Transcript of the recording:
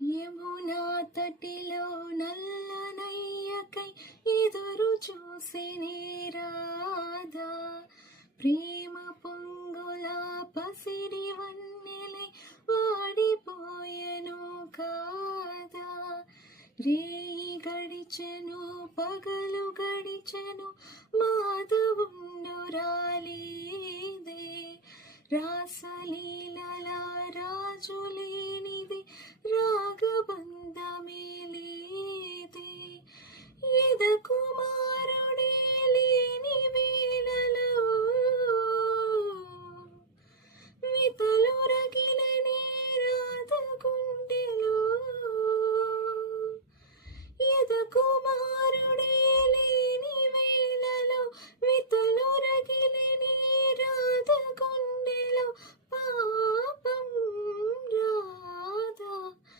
యమునా తటిలో నల్లనయ్యకై ఎదురు చూసినే రాధా, ప్రేమ పొంగుల పసిడి వన్నెలై వాడిపోయెను కాదా. రేయి గడిచెను పగలు గడిచెను మాధవుండు రాలేదే, రాస